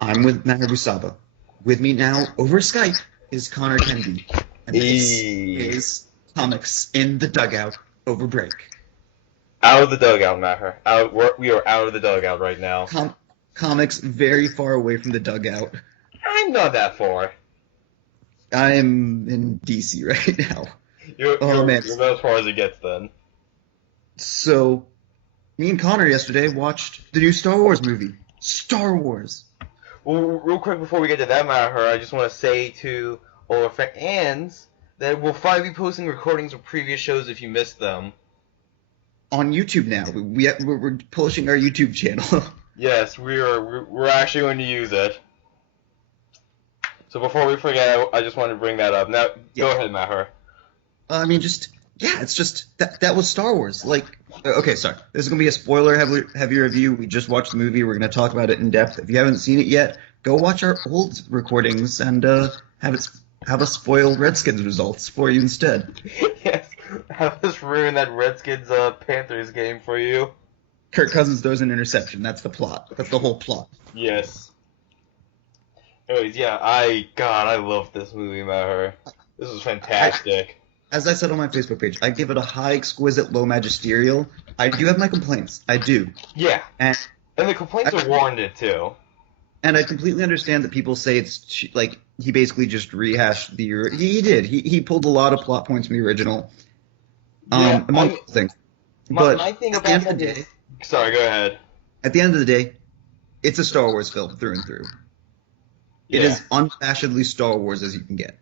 I'm with Maher Busaba. With me now over Skype is Connor Kennedy, and this E is Comics in the Dugout over break. Out of the dugout, Maher. We are out of the dugout right now. Com- Comics very far away from the dugout. I'm not that far. I am in DC right now. You're Oh you're man, you're about as far as it gets then. so me and Connor yesterday watched the new Star Wars movie. Star Wars. Well, real quick before we get to that, Maher, I just want to say to all our fans that we'll finally be posting recordings of previous shows if you missed them. On YouTube now. We're pushing our YouTube channel. Yes, we're actually going to use it. So before we forget, I just wanted to bring that up. Now, Yeah. go ahead, Maher. I mean, just yeah, it's just that was Star Wars. Like, okay, sorry, this is gonna be a spoiler heavy review. We just watched the movie. We're gonna talk about it in depth. If you haven't seen it yet, go watch our old recordings and have us spoil Redskins results for you instead. Yes, have us ruin that Redskins Panthers game for you. Kirk Cousins throws an interception. That's the plot. That's the whole plot. Yes. Anyways, yeah, God, I love this movie, Maher. This was I, fantastic. as I said on my Facebook page, I give it a high exquisite, low magisterial. I do have my complaints. I do, Yeah, and and the complaints are warranted too. And I completely understand that people say it's like he basically just rehashed the. He did. He pulled a lot of plot points from the original, Yeah, among other things. my, But my thing at the about end of that the is, day, sorry, go ahead. at the end of the day, it's a Star Wars film through and through. It Yeah, is unabashedly Star Wars as you can get.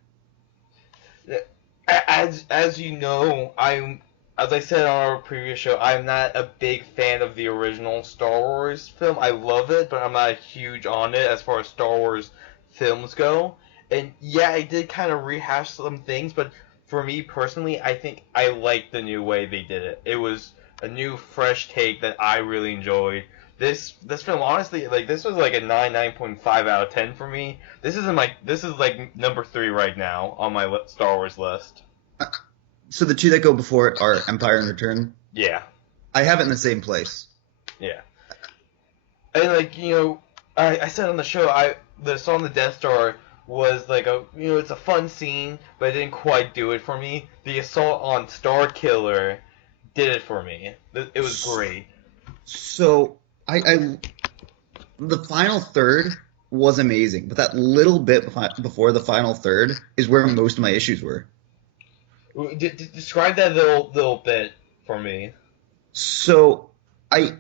as you know, as I said on our previous show, I'm not a big fan of the original Star Wars film. I love it, but I'm not huge on it as far as Star Wars films go. And yeah, I did kind of rehash some things, but for me personally, I think I liked the new way they did it. It was a new, fresh take that I really enjoyed. This film, honestly, like this was like a 9.5 out of 10 for me. This is like number 3 right now on my Star Wars list. So the two that go before it are Empire and Return. Yeah, I have it in the same place. yeah. And like, I said on the show, the song "The Death Star" was like it's a fun scene, but it didn't quite do it for me. The assault on Star Killer did it for me. It was great. So I the final third was amazing, but that little bit before the final third is where most of my issues were. Describe that little bit for me. So I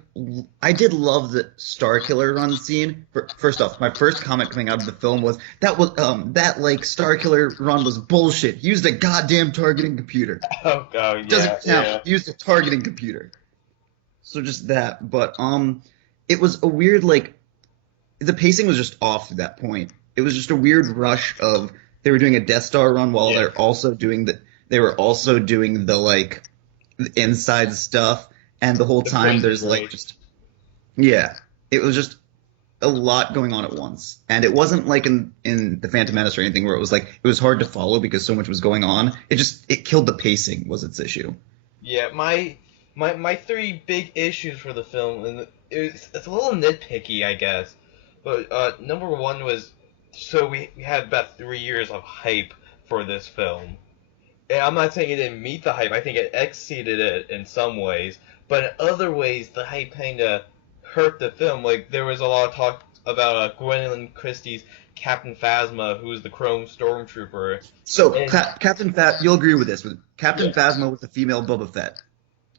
I did love the Star Killer run scene. First off, my first comment coming out of the film was that like Star Killer run was bullshit. He used a goddamn targeting computer. Oh It yeah, doesn't count. yeah. He used a targeting computer. So just that, but it was a weird like the pacing was just off at that point. It was just a weird rush of they were doing a Death Star run while Yeah. they were also doing the like the inside stuff, and the whole The time prison there's like break. just yeah, it was just a lot going on at once, and it wasn't like in the Phantom Menace or anything where it was like it was hard to follow because so much was going on. It killed the pacing was its issue. Yeah, my 3 big issues for the film, and it's a little nitpicky, I guess. But number 1 was, so we had about 3 years of hype for this film. And I'm not saying it didn't meet the hype. I think it exceeded it in some ways, but in other ways, the hype kind of hurt the film. Like there was a lot of talk about Gwendolyn Christie's Captain Phasma, who's the Chrome Stormtrooper, So and Captain Fat, you'll agree with this. With Captain yeah, Phasma was the female Boba Fett.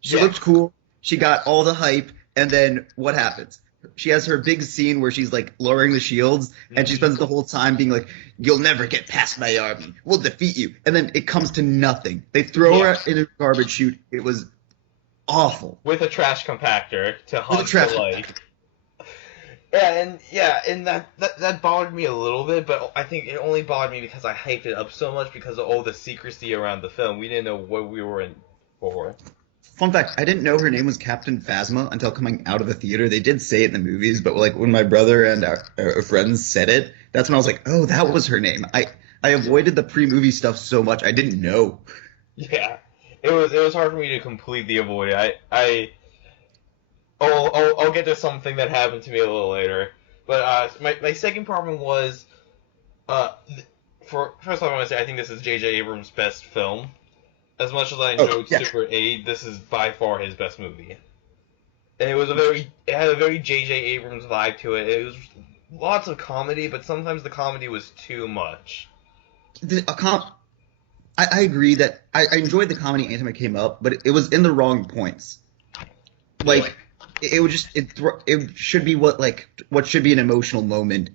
She yeah, looked cool. She got all the hype, and then what happens? She has her big scene where she's like lowering the shields, and she hmm spends the whole time being like, "You'll never get past my army. We'll defeat you." And then it comes to nothing. They throw yeah, her in a garbage chute. It was awful. with a trash compactor to With a Han trash for life. compactor. Yeah, and that bothered me a little bit, but I think it only bothered me because I hyped it up so much because of all the secrecy around the film. We didn't know what we were in for. Fun fact: I didn't know her name was Captain Phasma until coming out of the theater. They did say it in the movies, but like when my brother and our friends said it, that's when I was like, "Oh, that was her name." I avoided the pre-movie stuff so much I didn't know. Yeah, it was hard for me to completely avoid it. I'll get to something that happened to me a little later. But my second problem was for first off, I want to say I think this is J.J. Abrams' best film. As much as I Oh, enjoyed yeah. Super 8, this is by far his best movie. And it had a very J.J. Abrams vibe to it. It was lots of comedy, but sometimes the comedy was too much. The, a com- I agree that I enjoyed the comedy anytime it came up, but it was in the wrong points. Really. Like it would just it should be what should be an emotional moment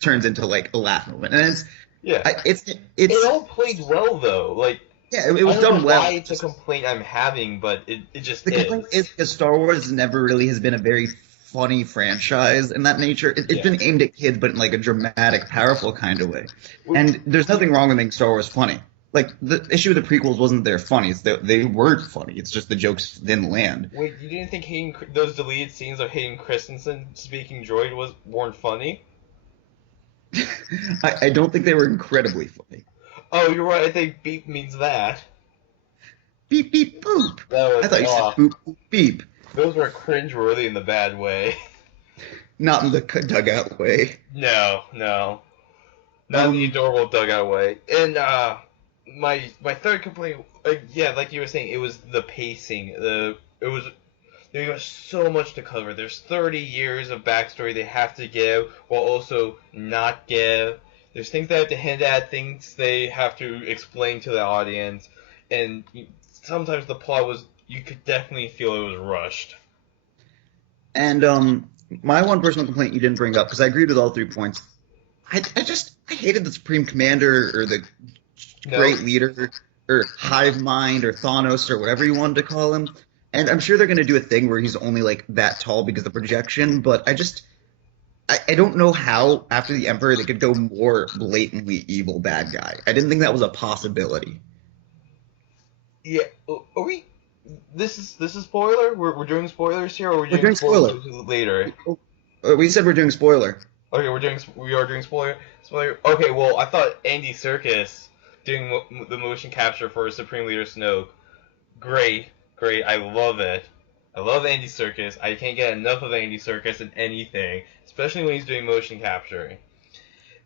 turns into like a laugh moment, and Yeah. it's It all played well though. Like yeah, it I was don't done know well. why it's a complaint I'm having, but it just The complaint is. is because Star Wars never really has been a very funny franchise in that nature. It's Yeah. been aimed at kids, but in like a dramatic, powerful kind of way. Wait, And there's nothing wrong with making Star Wars funny. Like the issue with the prequels wasn't they're funny; it's that they weren't funny. It's just the jokes didn't land. you didn't think those deleted scenes of Hayden Christensen speaking droid weren't funny? I don't think they were incredibly funny. Oh, you're right. I think beep means that. Beep beep boop. That was I thought you said boop boop beep, those were cringeworthy in the bad way. not in the dugout way. No, no, not in the adorable dugout way. And my third complaint, yeah, like you were saying, it was the pacing. There was so much to cover. There's 30 years of backstory they have to give while also not give. There's things they have to hint at, things they have to explain to the audience, and sometimes the plot was, you could definitely feel it was rushed. And my one personal complaint you didn't bring up because I agreed with all 3 points. I hated the Supreme Commander or the No, Great Leader or Hive Mind or Thanos or whatever you wanted to call him. And I'm sure they're going to do a thing where he's only like that tall because of the projection, but I don't know how after the Emperor they could go more blatantly evil bad guy. I didn't think that was a possibility. yeah, are we? This is spoiler. We're doing spoilers here, or we're We're doing spoiler. later. We said we're doing spoiler. Okay, we are doing spoiler. Spoiler. Okay, well, I thought Andy Serkis doing the motion capture for Supreme Leader Snoke. Great, great. I love it. I love Andy Serkis. I can't get enough of Andy Serkis in anything, especially when he's doing motion capture.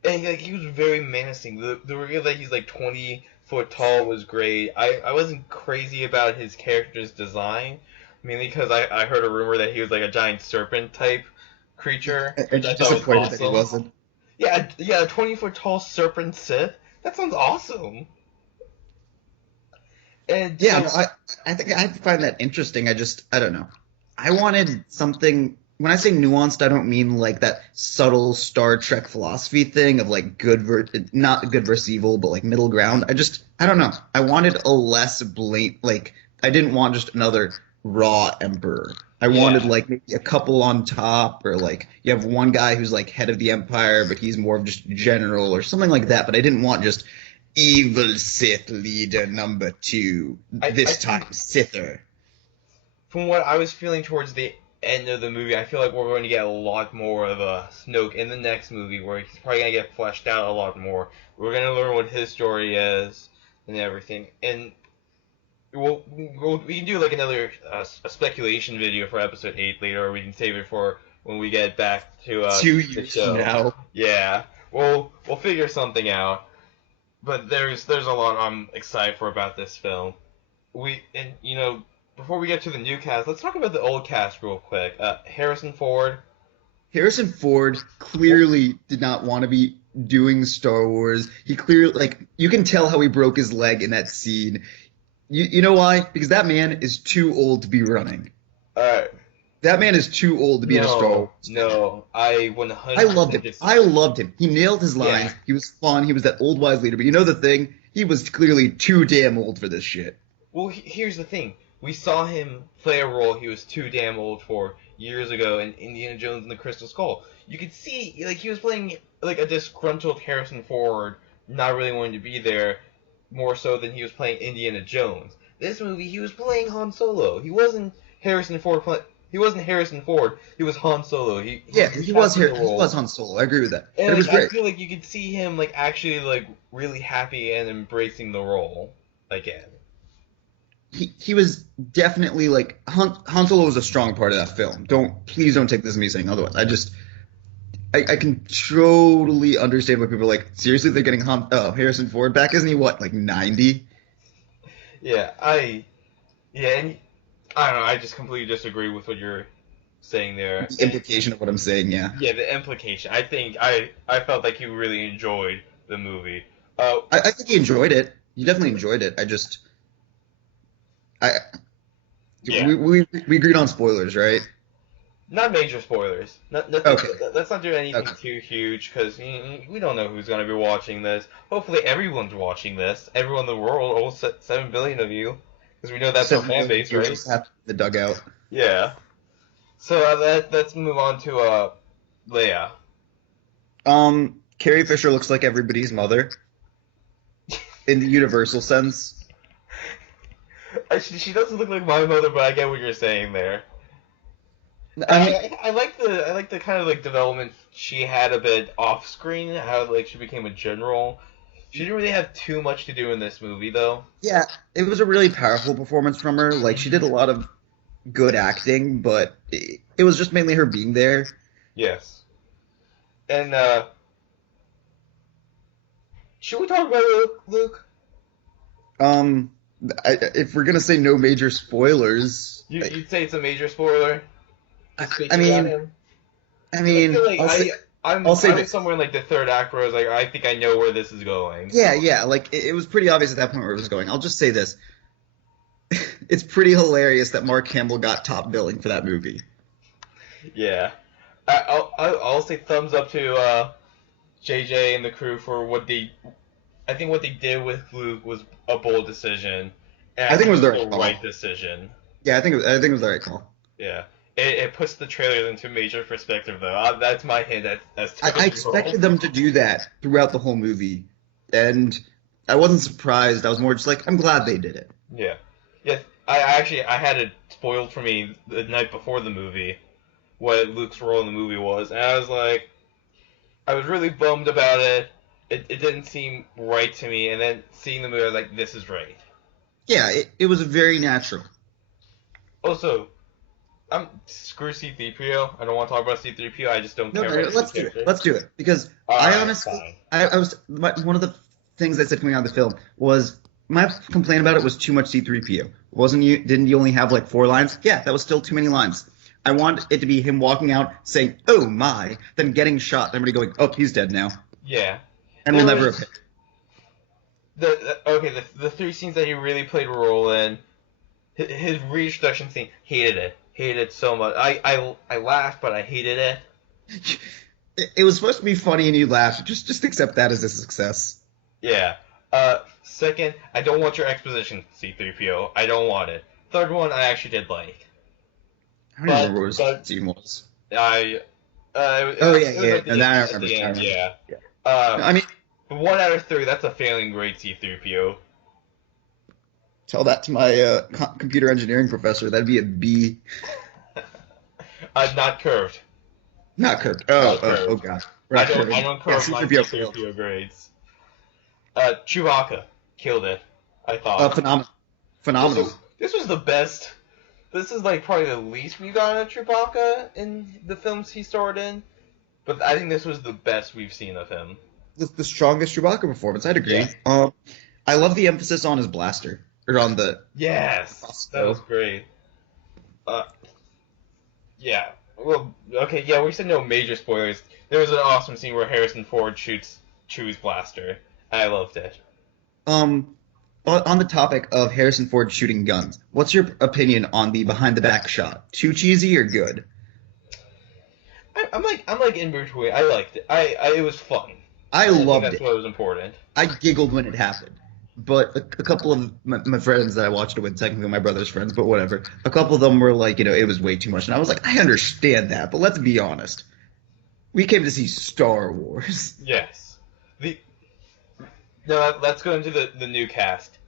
And like he was very menacing. The reveal that he's like 20 foot tall was great. I wasn't crazy about his character's design, mainly because I heard a rumor that he was like a giant serpent type creature, And which I just thought was disappointed that he awesome. wasn't. Yeah, yeah, a 20 foot tall serpent Sith. That sounds awesome. And Yeah, so, no, I think I find that interesting. I don't know. I wanted something. When I say nuanced, I don't mean like that subtle Star Trek philosophy thing of like not good versus evil, but like middle ground. I don't know. I wanted a less blatant, like, I didn't want just another raw emperor. I wanted yeah, like maybe a couple on top, or like you have one guy who's like head of the empire, but he's more of just general or something like that. But I didn't want just evil Sith leader number 2, I this time Sither. from what I was feeling towards the end of the movie, I feel like we're going to get a lot more of a Snoke in the next movie, where he's probably going to get fleshed out a lot more. We're going to learn what his story is and everything. And we can do like another a speculation video for episode 8 later, or we can save it for when we get back to Two the years show. from now. Yeah, we'll figure something out. But there's a lot I'm excited for about this film. Before we get to the new cast, let's talk about the old cast real quick. Harrison Ford. Harrison Ford clearly did not want to be doing Star Wars. He clearly, like, you can tell how he broke his leg in that scene. You know why? Because that man is too old to be running. Uh, That man is too old to be in a Star Wars. No, I 100%. I loved him. I loved him. He nailed his lines. Yeah. He was fun. He was that old wise leader. But you know the thing? He was clearly too damn old for this shit. Well, here's the thing. We saw him play a role he was too damn old for years ago in Indiana Jones and the Crystal Skull. You could see, like, he was playing, like, a disgruntled Harrison Ford, not really wanting to be there, more so than he was playing Indiana Jones. This movie, he was playing Han Solo. He wasn't Harrison Ford. He wasn't Harrison Ford. He was Han Solo. He was captured here. the He role. was Han Solo. I agree with that. And But it was like, I great. feel like you could see him like actually like really happy and embracing the role again. He was definitely like Han Solo was a strong part of that film. Please don't take this as me saying otherwise. I can totally understand why people are like, seriously, they're getting Harrison Ford back? Isn't he, what, like 90? Yeah, and I don't know. I just completely disagree with what you're saying there. The And implication of what I'm saying, yeah. yeah, the implication. I think I felt like you really enjoyed the movie. Uh, I think he enjoyed it. He definitely enjoyed it. I just, I yeah, we agreed on spoilers, right? not major spoilers. Nothing. Okay, Let's not do anything okay. too huge because we don't know who's gonna be watching this. Hopefully, everyone's watching this. Everyone in the world, all 7 billion of you, because we know that's our So fan base, you're right? just happy the dugout. Yeah. So let's move on to Leia. Carrie Fisher looks like everybody's mother in the universal sense. She doesn't look like my mother, but I get what you're saying there. I mean, I like the kind of like development she had a bit off screen. How like she became a general. She didn't really have too much to do in this movie, though. yeah, it was a really powerful performance from her. Like she did a lot of good acting, but it was just mainly her being there. Yes. And should we talk about Luke? Luke? Um, if we're gonna say no major spoilers, You'd say it's a major spoiler. I, Just I speaking about mean, him. I I mean, feel like I'll say I was this. somewhere in like the third act where I was like, I think I know where this is going. Yeah, yeah, like it was pretty obvious at that point where it was going. I'll just say this. It's pretty hilarious that Mark Hamill got top billing for that movie. Yeah. I'll say thumbs up to JJ and the crew for what I think what they did with Luke was a bold decision, and I I think think it it was was the the right call. right decision. Yeah, I think it was the right call. Yeah, it puts the trailers into major perspective though. That's my hint as to I the role. expected them to do that throughout the whole movie, and I wasn't surprised. I was more just like, I'm glad they did it. Yeah, yeah. I had it spoiled for me the night before the movie what Luke's role in the movie was, and I was like, I was really bummed about it. It didn't seem right to me, and then seeing the movie, I was like, this is right. Yeah, it was very natural. Also, I'm screw C-3PO. I don't want to talk about C-3PO. I just don't No, care no, about no, the let's do it. character. Let's do it because All I right, honestly, fine. I was one of the things I said coming out of the film was my complaint about it was too much C-3PO. Wasn't you? Didn't you only have like 4 lines? Yeah, that was still too many lines. I want it to be him walking out saying, "Oh my," then getting shot. Everybody going, "Oh, he's dead now," Yeah. and we'll There never was appear. the three scenes that he really played a role in. His reintroduction scene, hated it so much. I laughed, but I hated it. It was supposed to be funny and you laughed. Just accept that as a success. Yeah. Second, I don't want your exposition, C-3PO. I don't want it. Third one, I actually did like. I don't even remember But what his but scene was. I Oh it yeah, was yeah. at No, the, that I at remember. the I end, remember. yeah. Yeah. Uh, No, I mean, 1 out of 3, that's a failing grade C-3PO. tell that to my computer engineering professor. That'd be a B. Not curved. Not curved. Not Oh curved. god. We're not I curving. don't Yeah, curve my C-3PO failed. C-3PO grades. Chewbacca killed it. I thought. Phenomenal. This Phenomenal. was this was the best. This is like probably the least we got out of Chewbacca in the films he starred in, but I think this was the best we've seen of him. The strongest Chewbacca performance. I'd agree. Yeah. I love the emphasis on his blaster or on the Yes, that was great. Uh, yeah. Well, okay, yeah, we said no major spoilers. There was an awesome scene where Harrison Ford shoots Chew's blaster. I loved it. On the topic of Harrison Ford shooting guns, what's your opinion on the behind the back shot? Too cheesy or good? I'm like in between. I liked it. It was fun. I I think loved that's it. what was important. I giggled when it happened. But a couple of my friends that I watched it with, technically my brother's friends, but whatever, a couple of them were like, it was way too much. And I was like, I understand that, but let's be honest. We came to see Star Wars. Yes. The No, let's go into the new cast.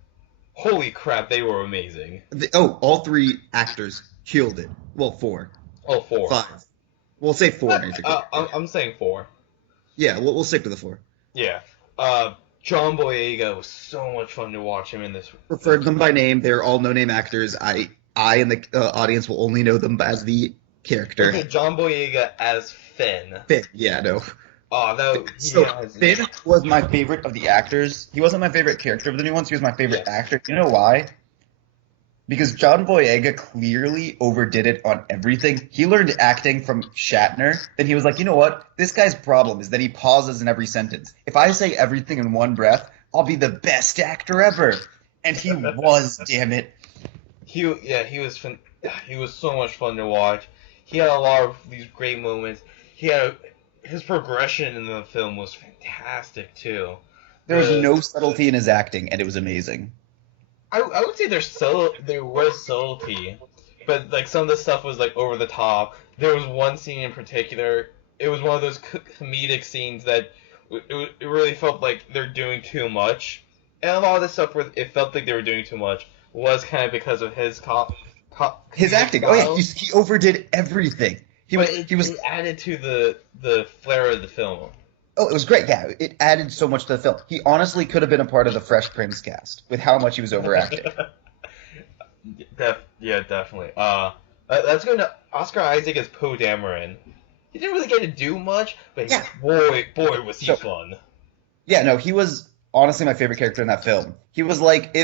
Holy crap, they were amazing. All 3 actors killed it. Well, 4. Oh, 4. 5. We'll say 4. I'm saying 4. Yeah, we'll stick to the 4. Yeah. John Boyega was so much fun to watch him in this. Referred them by name. They're all no-name actors. I and the audience will only know them as the character. Okay, John Boyega as Finn. Finn, yeah, no. Oh, no, he So has. Finn was my favorite of the actors. He wasn't my favorite character of the new ones. He was my favorite Yes. actor. You know why? Because John Boyega clearly overdid it on everything. He learned acting from Shatner. Then he was like, you know what? This guy's problem is that he pauses in every sentence. If I say everything in one breath, I'll be the best actor ever. And he was, damn it. He was fun. He was so much fun to watch. He had a lot of these great moments. His progression in the film was fantastic too. There was The no subtlety in his acting, and it was amazing. I would say there was subtlety, but like some of the stuff was like over the top. There was one scene in particular. It was one of those comedic scenes that it really felt like they're doing too much, and a lot of the stuff where it felt like they were doing too much was kind of because of His comedic acting, oh yeah, style. he overdid everything. But He was it added to the flair of the film. Oh, it was great. Yeah, it added so much to the film. He honestly could have been a part of the Fresh Prince cast with how much he was overacting. Yeah, definitely. Let's go to Oscar Isaac as Poe Dameron. He didn't really get to do much, but Yeah. boy, was he So- fun. Yeah, no, he was honestly my favorite character in that film. He was like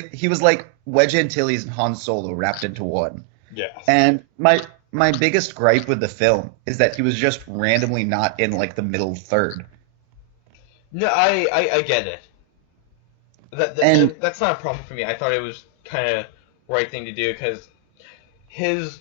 Wedge Antilles and Han Solo wrapped into one. Yes. And my biggest gripe with the film is that he was just randomly not in like the middle third. No, I get it. And- That's not a problem for me. I thought it was kind of right thing to do because his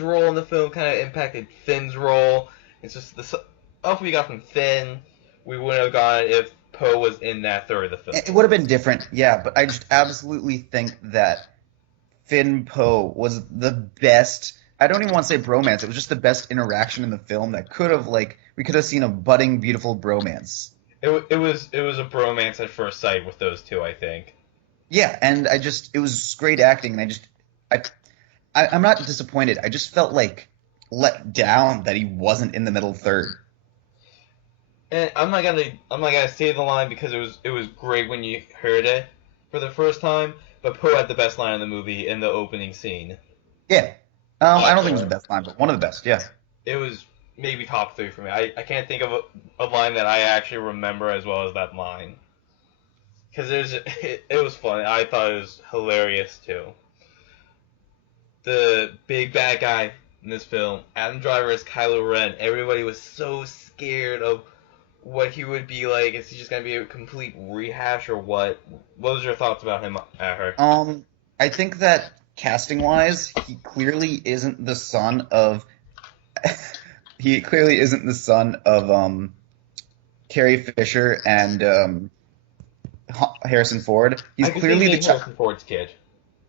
role in the film kind of impacted Finn's role. It's just the stuff we got from Finn we wouldn't have gotten if Poe was in that third of the film. It would have been different, yeah, but I just absolutely think that Finn Poe was the best. I don't even want to say bromance. It was just the best interaction in the film that could have we could have seen a budding, beautiful bromance. It was a bromance at first sight with those two, I think. Yeah, and it was great acting, and I'm not disappointed. I just felt let down that he wasn't in the middle third. And I'm not gonna say the line because it was great when you heard it for the first time. But Poe had the best line in the movie in the opening scene. Yeah, I don't think it was the best line, but one of the best. Yeah. It was maybe top 3 for me. I can't think of a line that I actually remember as well as that line. Because it was fun. I thought it was hilarious too. The big bad guy in this film, Adam Driver as Kylo Ren. Everybody was so scared of what he would be like. Is he just gonna be a complete rehash or what? What was your thoughts about him, Maher? I think that casting wise, he clearly isn't the son of Carrie Fisher and Harrison Ford. He's clearly the Harrison Ford's kid.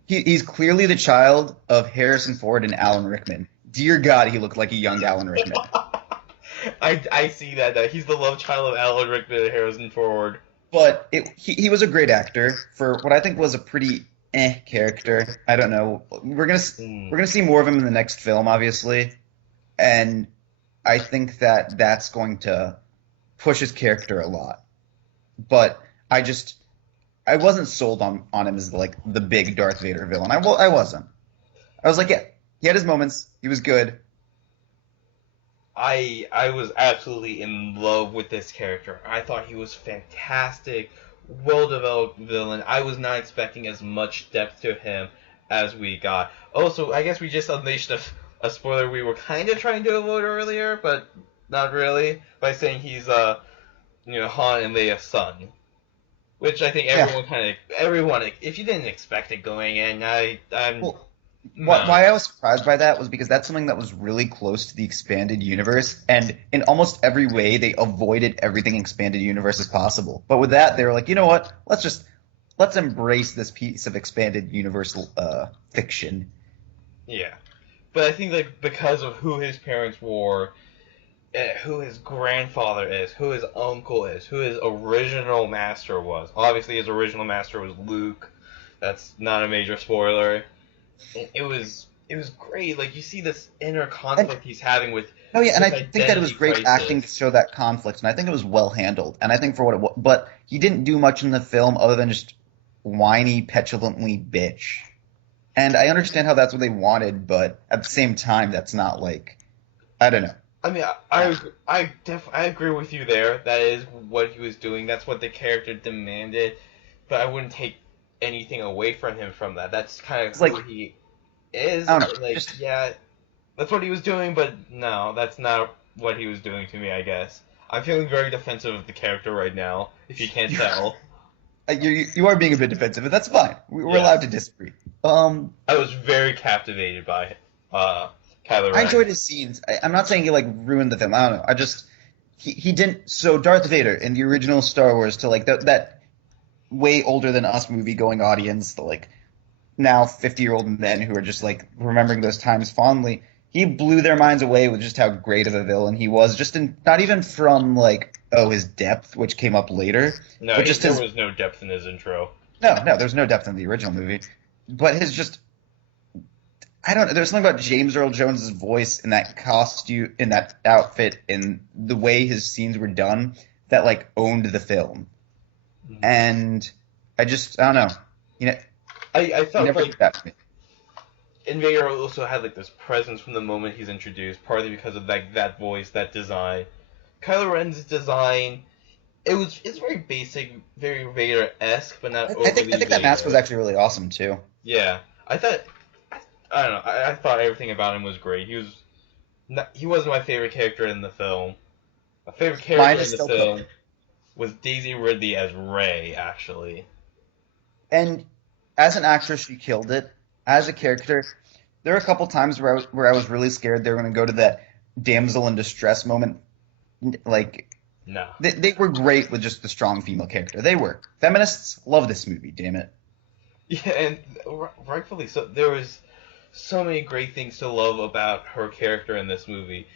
He's clearly the child of Harrison Ford and Alan Rickman. Dear God, he looked like a young Alan Rickman. I see that. He's the love child of Alan Rickman and Harrison Ford. But he was a great actor for what I think was a pretty character. I don't know. We're gonna see more of him in the next film, obviously, and I think that that's going to push his character a lot. But I wasn't sold on him as the big Darth Vader villain. I wasn't. I was like, yeah, he had his moments. He was good. I was absolutely in love with this character. I thought he was fantastic, well-developed villain. I was not expecting as much depth to him as we got. Also, I guess we just unleashed a spoiler we were kind of trying to avoid earlier, but not really, by saying he's Han and Leia's son. Which I think everyone, if you didn't expect it going in, Why I was surprised by that was because that's something that was really close to the expanded universe, and in almost every way they avoided everything expanded universe as possible. But with that, they were like, you know what? Let's embrace this piece of expanded universal fiction. Yeah, but I think because of who his parents were, who his grandfather is, who his uncle is, who his original master was. Obviously, his original master was Luke. That's not a major spoiler. It was great. You see this inner conflict he's having with. Oh yeah, and I his think that it was great identity acting to crisis. show that conflict, and I think it was well handled. And I think for what it was, but he didn't do much in the film other than just whiny, petulantly bitch. And I understand how that's what they wanted, but at the same time, that's not I don't know. I mean, I agree with you there. That is what he was doing. That's what the character demanded. But I wouldn't take anything away from him from that. That's kind of It's like, who he is. I don't know. Like, Just yeah, that's what he was doing. But no, that's not what he was doing to me. I guess I'm feeling very defensive of the character right now. If you can't tell. you are being a bit defensive, but that's fine. We're Yeah, allowed to disagree. Um, I was very captivated by Kylo I Ren. enjoyed his scenes. I'm not saying he like ruined the film. I don't know. I just he didn't. So Darth Vader in the original Star Wars to like that way older than us movie going audience, the like now 50-year-old men who are just like remembering those times fondly. He blew their minds away with just how great of a villain he was. Just in not even from like his depth, which came up later, No, but just there his was no depth in his intro. no, there's no depth in the original movie, but his just I don't know. There's something about James Earl Jones's voice in that costume, in that outfit, in the way his scenes were done that like owned the film. And I don't know. You know, I he felt never like did that for me. Invader also had like this presence from the moment he's introduced, partly because of that voice, that design. Kylo Ren's design, it's very basic, very Vader-esque, but not overly I think that mask was Vader. actually really awesome too. Yeah, I don't know. I thought everything about him was great. He wasn't my favorite character in the film. My favorite Mine character is in the still film Cook. was Daisy Ridley as Rey, actually. And as an actress, she killed it. As a character, there were a couple times where I was really scared they were going to go to that damsel in distress moment. Like No. they were great with just the strong female character. They were. Feminists love this movie. Damn it. Yeah, and rightfully so. There was so many great things to love about her character in this movie.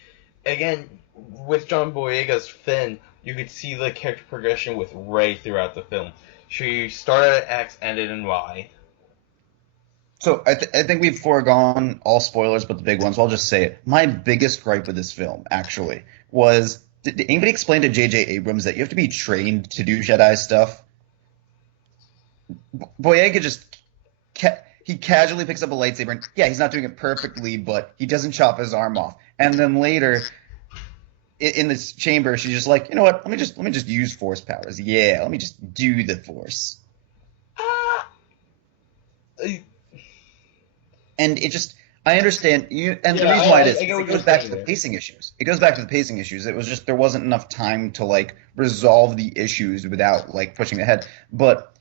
Again, with John Boyega's Finn, you could see the character progression with Rey throughout the film. She started at X, ended in Y. So I think we've foregone all spoilers, but the big ones. So I'll just say it. My biggest gripe with this film actually was did anybody explain to J.J. Abrams that you have to be trained to do Jedi stuff? Boyega just he casually picks up a lightsaber and yeah, he's not doing it perfectly, but he doesn't chop his arm off. And then later in this chamber, she's just like, you know what? Let me just use Force powers. Yeah, let me just do the Force. Ah, And it just I understand you, and the yeah, reason why it is I get it what you're goes back to saying the there. pacing issues. It goes back to the pacing issues. It was just there wasn't enough time to like resolve the issues without like pushing ahead. But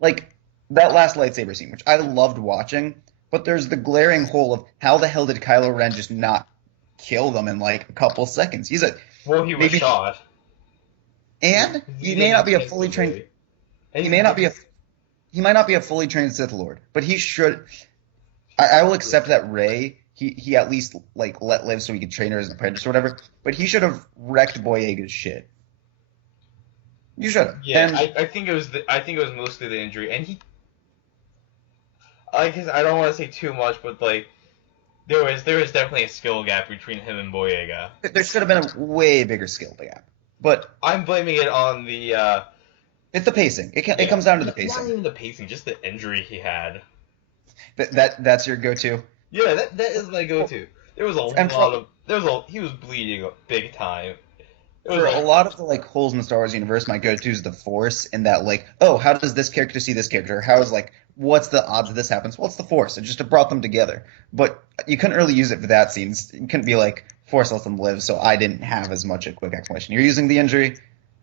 like that last lightsaber scene, which I loved watching, but there's the glaring hole of how the hell did Kylo Ren just not kill them in like a couple seconds? He's a Well, he was maybe, shot. and He he may didn't not be a fully trained. intensively. And He may not be a he might not be a fully trained Sith Lord, but he should. I will accept that Rey he at least like let live so he could train her as an apprentice or whatever. But he should have wrecked Boyega's shit. You should have. Yeah, And I think I think it was mostly the injury, and I guess I don't want to say too much, but like there was definitely a skill gap between him and Boyega. there should have been a way bigger skill gap. But I'm blaming it on the it's the pacing. It yeah, comes down to the not pacing. even the pacing, just the injury he had. That's your go-to. Yeah, that is my go-to. There was a And lot of he was bleeding big time. It was for a like lot of the like holes in the Star Wars universe, my go-to is the Force. In that like, oh, how does this character see this character? How is like, what's the odds that this happens? Well, it's the Force. It just brought them together. But you couldn't really use it for that scene. You couldn't be like, Force lets them live, so I didn't have as much a quick explanation. You're using the injury.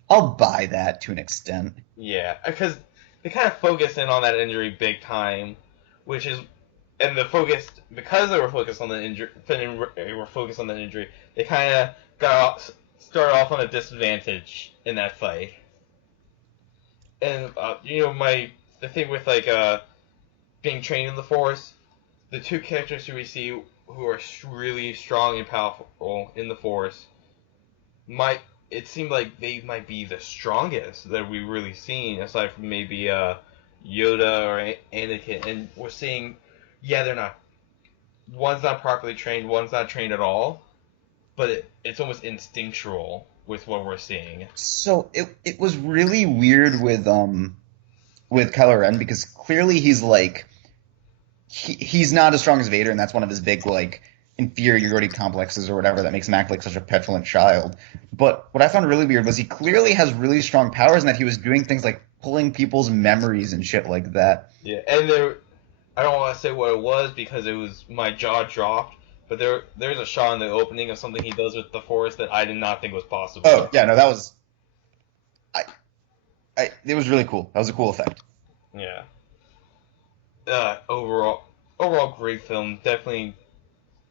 I'll buy that to an extent. yeah, because they kind of focused in on that injury big time, which is and the focus because they were focused on the injury. They were focused on the injury. They kind of started off on a disadvantage in that fight. And the thing with like being trained in the Force, the two characters who we see who are really strong and powerful in the Force might it seemed like they might be the strongest that we've really seen aside from maybe Yoda or Anakin, and we're seeing they're not one's not properly trained, one's not trained at all, but it's almost instinctual with what we're seeing. So it was really weird with Kylo Ren because clearly he's like he's not as strong as Vader, and that's one of his big like inferiority complexes or whatever that makes him act like such a petulant child. But what I found really weird was he clearly has really strong powers, and that he was doing things like pulling people's memories and shit like that. Yeah, and I don't want to say what it was because it was my jaw dropped. But there's a shot in the opening of something he does with the Force that I did not think was possible. Oh yeah, no, that was, it was really cool. That was a cool effect. Yeah. Overall great film. Definitely.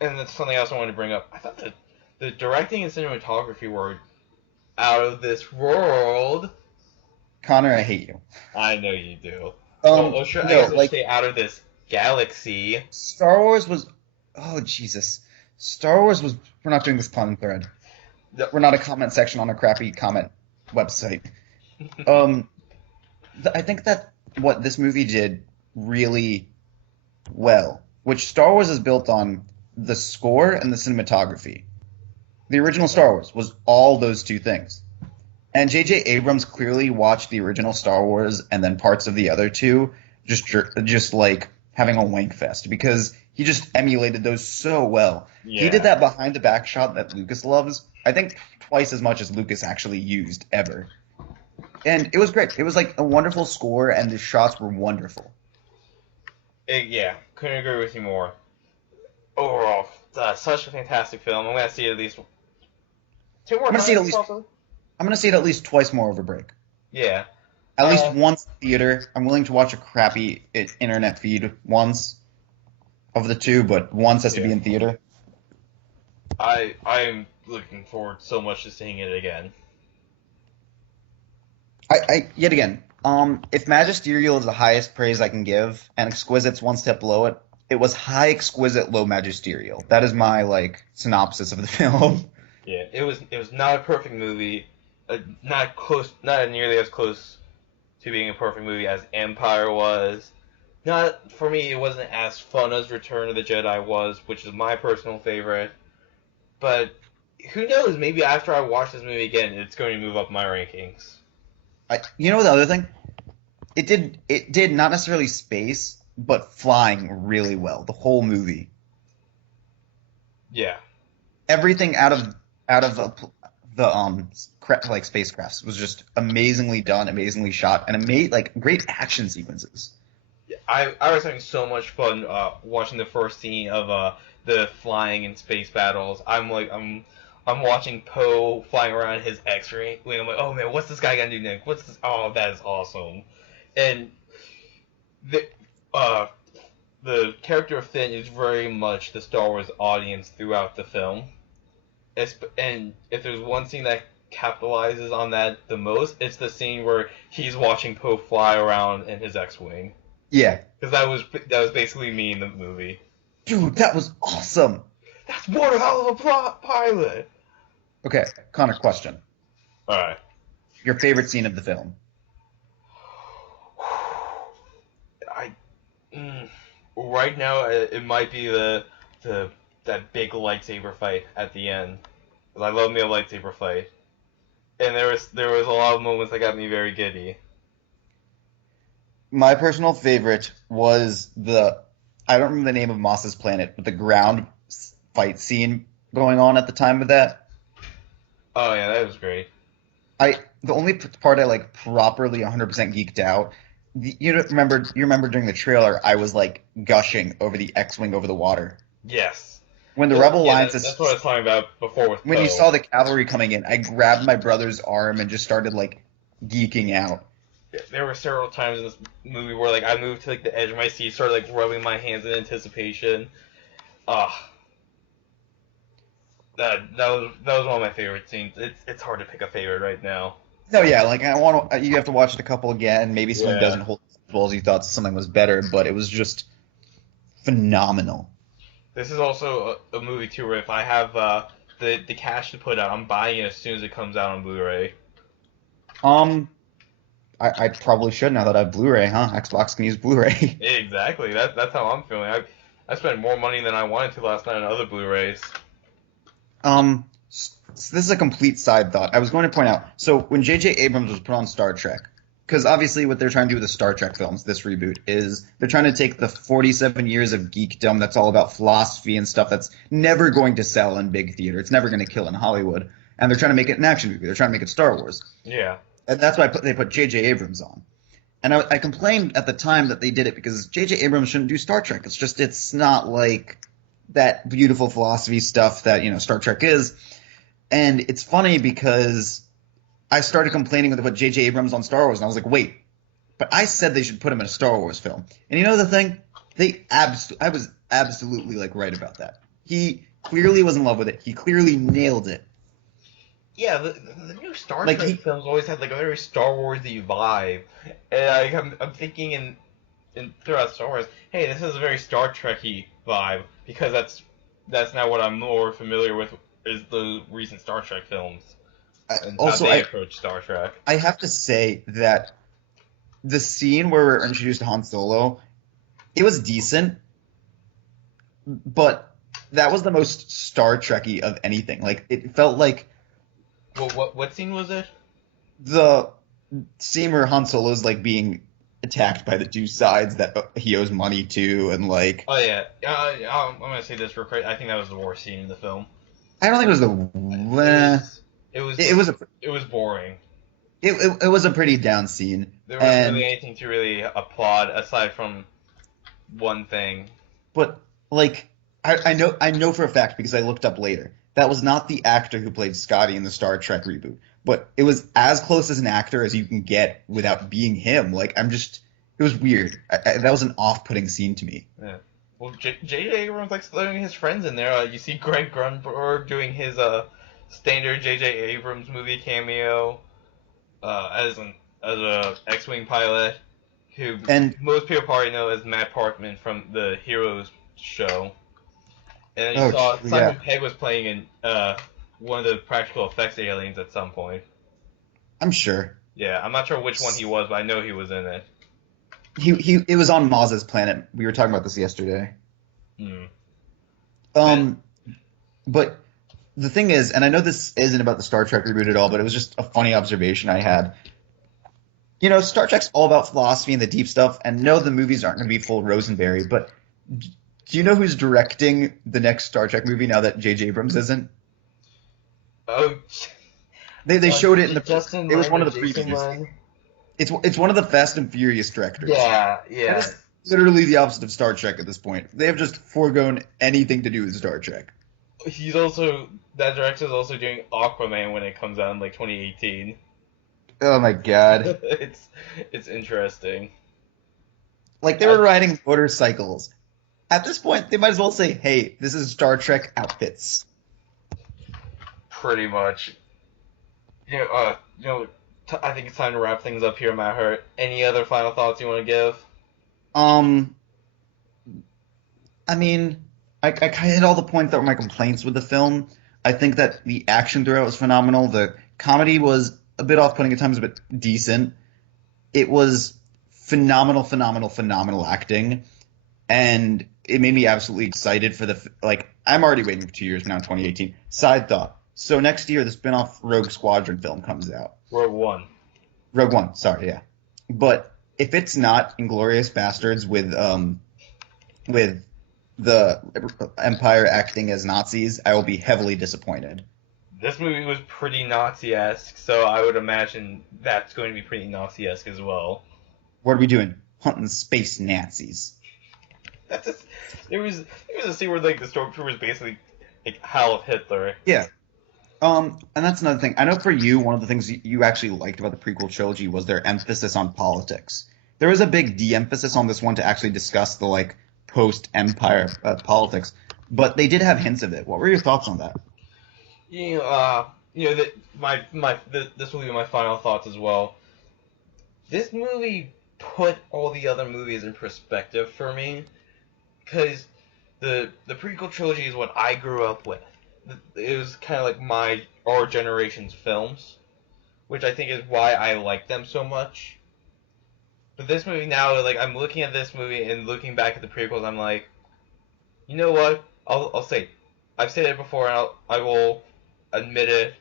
And that's something else I wanted to bring up. I thought that the directing and cinematography were out of this world. Connor, I hate you. I know you do. No, I guess like, say out of this galaxy. Star Wars was, oh Jesus, Star Wars was. We're not doing this pun thread. We're not a comment section on a crappy comment website. I think that what this movie did really well, which Star Wars is built on the score and the cinematography. The original Star Wars was all those two things. And J.J. Abrams clearly watched the original Star Wars and then parts of the other two, just like having a wank fest, because he just emulated those so well. Yeah. He did that behind the back shot that Lucas loves, I think twice as much as Lucas actually used ever. And it was great. It was like a wonderful score, and the shots were wonderful. Yeah, couldn't agree with you more. Overall, such a fantastic film. I'm gonna see it at least two more times. I'm gonna see it at least twice more over break. Yeah. At least once in theater. I'm willing to watch a crappy internet feed once of the two, but once has to be in theater. I'm looking forward so much to seeing it again. Yet again, if magisterial is the highest praise I can give, and exquisite's one step below it, it was high exquisite, low magisterial. That is my synopsis of the film. Yeah, it was not a perfect movie, not nearly as close to being a perfect movie as Empire was. Not for me, it wasn't as fun as Return of the Jedi was, which is my personal favorite. But who knows? Maybe after I watch this movie again, it's going to move up my rankings. You know the other thing? It did not necessarily space, but flying really well. The whole movie. Yeah. Everything out of the spacecrafts was just amazingly done, amazingly shot, and great action sequences. I was having so much fun watching the first scene of the flying and space battles. I'm watching Poe flying around his X-ray. I'm like, oh man, what's this guy gonna do next? What's this? Oh, that is awesome. And the character of Finn is very much the Star Wars audience throughout the film. And if there's one scene that capitalizes on that the most, it's the scene where he's watching Poe fly around in his X-wing. Yeah. Because that was basically me in the movie. Dude, that was awesome. That's one hell of a pilot. Okay, Connor, question. All right. Your favorite scene of the film? Right now it might be that big lightsaber fight at the end. 'Cause I love me a lightsaber fight, and there was a lot of moments that got me very giddy. My personal favorite was I don't remember the name of Moss's planet, but the ground fight scene going on at the time of that. Oh yeah, that was great. The only part I properly 100% geeked out. You remember during the trailer, I was gushing over the X-wing over the water. Yes. When the Rebel Alliance that's what I was talking about before with when Poe. you saw the cavalry coming in, I grabbed my brother's arm and just started geeking out. There were several times in this movie where I moved to the edge of my seat, started rubbing my hands in anticipation. That was one of my favorite scenes. It's hard to pick a favorite right now. No, yeah, you have to watch it a couple again. Maybe something doesn't hold as well as you thought something was better, but it was just phenomenal. This is also a movie too where if I have the cash to put out, I'm buying it as soon as it comes out on Blu-ray. I probably should now that I have Blu-ray, huh? Xbox can use Blu-ray. Exactly. That's how I'm feeling. I spent more money than I wanted to last night on other Blu-rays. So this is a complete side thought. I was going to point out, so when J.J. Abrams was put on Star Trek, because obviously what they're trying to do with the Star Trek films, this reboot, is they're trying to take the 47 years of geekdom that's all about philosophy and stuff that's never going to sell in big theater. It's never going to kill in Hollywood. And they're trying to make it an action movie. They're trying to make it Star Wars. Yeah. And that's why they put J.J. Abrams on. And I complained at the time that they did it because J.J. Abrams shouldn't do Star Trek. It's not like that beautiful philosophy stuff that, Star Trek is. And it's funny because I started complaining with J.J. Abrams on Star Wars, and I was like, wait, but I said they should put him in a Star Wars film. And you know the thing? I was absolutely right about that. He clearly was in love with it. He clearly nailed it. Yeah, the new Star Trek films always had a very Star Warsy vibe, and I'm thinking in throughout Star Wars, hey, this is a very Star Trekky vibe because that's not what I'm more familiar with is the recent Star Trek films and how they approach Star Trek. I have to say that the scene where we're introduced to Han Solo, it was decent, but that was the most Star Trekky of anything. It felt like. Well, what scene was it? The scene where Han Solo's being attacked by the two sides that he owes money to, and Oh yeah, I'm gonna say this real quick. I think that was the worst scene in the film. I don't think it was the. It was boring. It was a pretty down scene. There wasn't really anything to really applaud aside from one thing. But I know for a fact because I looked up later. That was not the actor who played Scotty in the Star Trek reboot, but it was as close as an actor as you can get without being him. It was weird. That was an off-putting scene to me. Yeah. Well, J.J. Abrams likes throwing his friends in there. You see Greg Grunberg doing his standard J.J. Abrams movie cameo as a X-wing pilot, who most people probably know as Matt Parkman from the Heroes show. And then you saw Simon Pegg was playing in one of the practical effects aliens at some point. I'm sure. Yeah, I'm not sure which one he was, but I know he was in it. It was on Maz's planet. We were talking about this yesterday. But the thing is, and I know this isn't about the Star Trek reboot at all, but it was just a funny observation I had. Star Trek's all about philosophy and the deep stuff, and no, the movies aren't going to be full Rosenberry, but do you know who's directing the next Star Trek movie now that J.J. Abrams isn't? Oh. They showed it in the. Justin it was one of the previews. It's one of the Fast and Furious directors. Yeah. That is literally the opposite of Star Trek at this point. They have just foregone anything to do with Star Trek. That director's also doing Aquaman when it comes out in 2018. Oh my god. It's interesting. They were riding motorcycles. At this point, they might as well say, hey, this is Star Trek outfits. Pretty much. I think it's time to wrap things up here, Maher. Any other final thoughts you want to give? I mean, I kind of hit all the points that were my complaints with the film. I think that the action throughout was phenomenal. The comedy was a bit off-putting at times, but decent. It was phenomenal acting. And it made me absolutely excited for I'm already waiting for 2 years now in 2018. Side thought. So next year, the spin-off Rogue Squadron film comes out. Rogue One, sorry, yeah. But if it's not Inglourious Bastards with the Empire acting as Nazis, I will be heavily disappointed. This movie was pretty Nazi-esque, so I would imagine that's going to be pretty Nazi-esque as well. What are we doing? Hunting space Nazis. There was a scene where the stormtroopers basically Heil Hitler. Yeah. And that's another thing. I know for you, one of the things you actually liked about the prequel trilogy was their emphasis on politics. There was a big de-emphasis on this one to actually discuss the post-Empire politics, but they did have hints of it. What were your thoughts on that? This will be my final thoughts as well. This movie put all the other movies in perspective for me, because the prequel trilogy is what I grew up with. It was kind of our generation's films, which I think is why I like them so much. But this movie now, I'm looking at this movie and looking back at the prequels, I'm like, you know what? I'll say, I've said it before, and I will admit it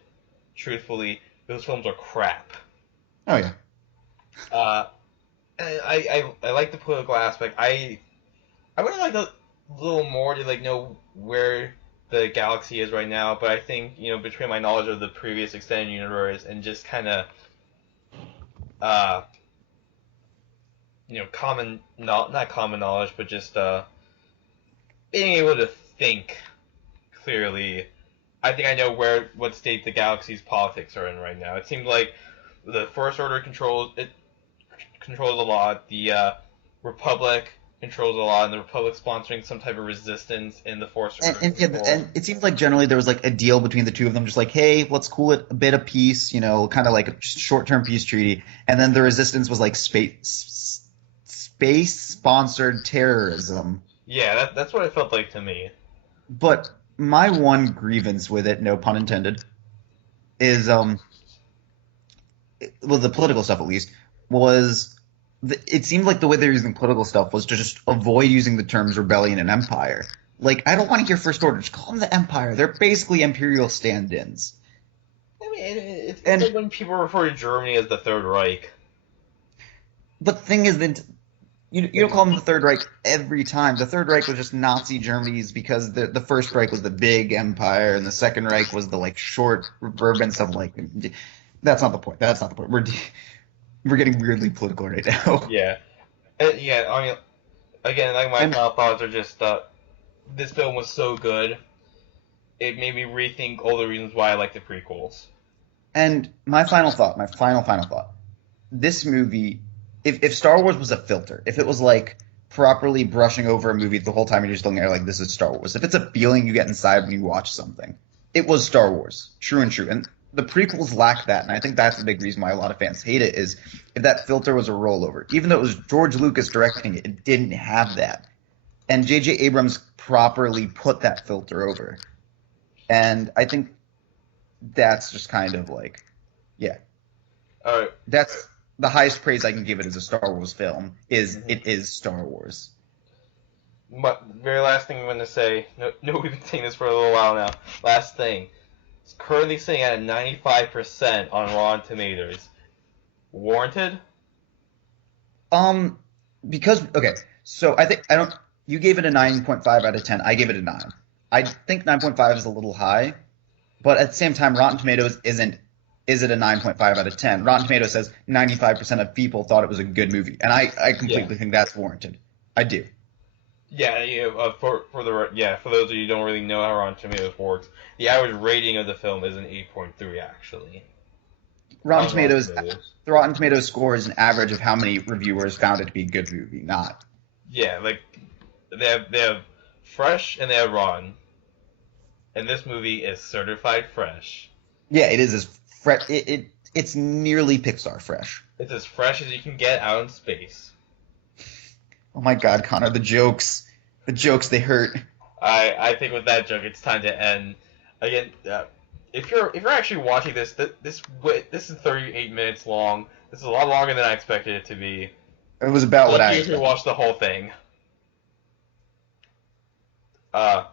truthfully. Those films are crap. Oh yeah. Uh, I like the political aspect. I would like a little more to like know where the galaxy is right now, but I think between my knowledge of the previous extended universe and just kind of uh common not common knowledge, but just being able to think clearly, I think I know what state the galaxy's politics are in right now. It seems like the First Order controls a lot. The Republic controls a lot, and the Republic sponsoring some type of resistance in the Force And, Order and, yeah, control. and it seems like generally there was like a deal between the two of them, just like, hey, let's cool it a bit of peace, kind of like a short-term peace treaty. And then the resistance was like space sponsored terrorism. Yeah, that's what it felt like to me. But my one grievance with it, no pun intended, is well, the political stuff at least was it seemed like the way they're using political stuff was to just avoid using the terms rebellion and empire. Like, I don't want to hear first order. Just call them the empire. They're basically imperial stand-ins. I mean, it's like And when people refer to Germany as the Third Reich. but the thing is that you don't call them the Third Reich every time. The Third Reich was just Nazi Germany's because the First Reich was the big empire and the Second Reich was the like short urban stuff. Like, that's not the point. That's not the point. We're getting weirdly political right now. Yeah, yeah. I mean, again, like my And final thoughts are just this film was so good. It made me rethink all the reasons why I like the prequels. And my final thought. This movie, if Star Wars was a filter, if it was like properly brushing over a movie the whole time you're just looking at it like this is Star Wars, if it's a feeling you get inside when you watch something, it was Star Wars, true and true. And the prequels lack that, and I think that's the big reason why a lot of fans hate it. Is if that filter was a rollover, even though it was George Lucas directing it, it didn't have that, and J.J. Abrams properly put that filter over, and I think that's just kind of like, yeah, All right. that's the highest praise I can give it as a Star Wars film. Is Mm-hmm. it is Star Wars? But very last thing I'm going to say. No, no, we've been saying this for a little while now. Last thing. It's currently sitting at a 95% on Rotten Tomatoes. Warranted? Um, because okay, so I think I don't. You gave it a 9.5 out of 10. I gave it a 9. I think 9.5 is a little high, but at the same time, Rotten Tomatoes isn't. Is it a 9.5 out of 10? Rotten Tomatoes says 95% of people thought it was a good movie, and I Yeah. completely think that's warranted. I do. Yeah, for those of you who don't really know how Rotten Tomatoes works, the average rating of the film is an 8.3 actually Rotten on Rotten Tomatoes. Tomatoes. The Rotten Tomatoes score is an average of how many reviewers found it to be a good movie, not. Yeah, like they have fresh and they have rotten, and this movie is certified fresh. Yeah, it is as fresh. It's nearly Pixar fresh. It's as fresh as you can get out in space. Oh my God, Connor, the jokes they hurt. I think with that joke, it's time to end. Again, if you're actually watching this is 38 minutes long. This is a lot longer than I expected it to be. It was about what Thank I you if you expected. watched the whole thing. Uh,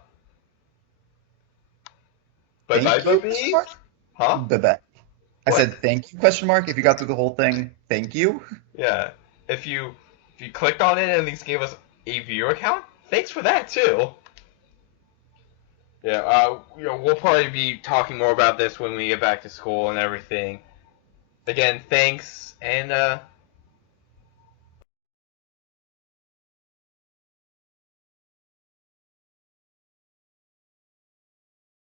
bye bye, Thank you? Question Bubby. mark? Huh? Bye-bye. I What? said thank you? Question mark. If you got through the whole thing, thank you. Yeah. If you clicked on it and at least gave us a viewer account, thanks for that too. Yeah. We'll probably be talking more about this when we get back to school and everything. Again, thanks, and